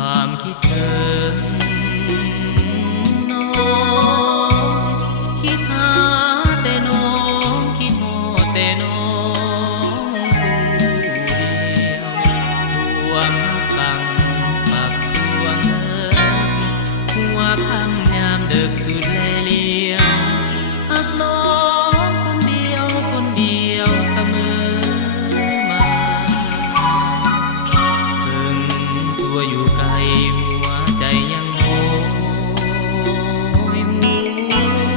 ความคิดถึงน้องคิดหาแต่น้องคิดฮอดแต่น้องผู้เดียวความฟังปากสวงหัวคำยามเดึกสุดแลเลียวหักน้องคนเดียวคนเดียวเสมอมาถึงตัวอยู่ไกลหัวใจยังโหย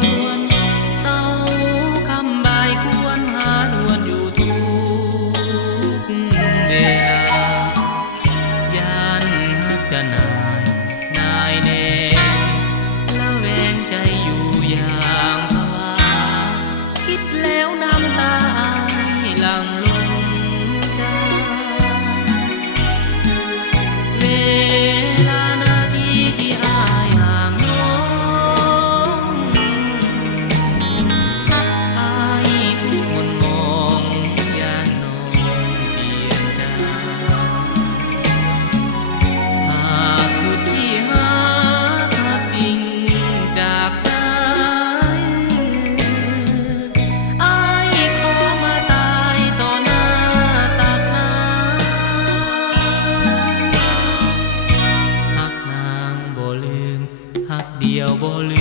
หวนเศร้าคำบ่ายควรหานวลอยู่ทุกเวลายานหักจะนายแน่ละแวงใจอยู่อย่างภาวะคิดแล้วน้ำตาหลั่งลงใจเวลานาทีที่อายห่างน้องอายทุกมนมองยานน้องเปลี่ยนใจหากสุดที่หาจริงจากใจอายขอมาตายต่อหน้าตักน้ำหักนางบ่ลืมหักเดียวบ่ลื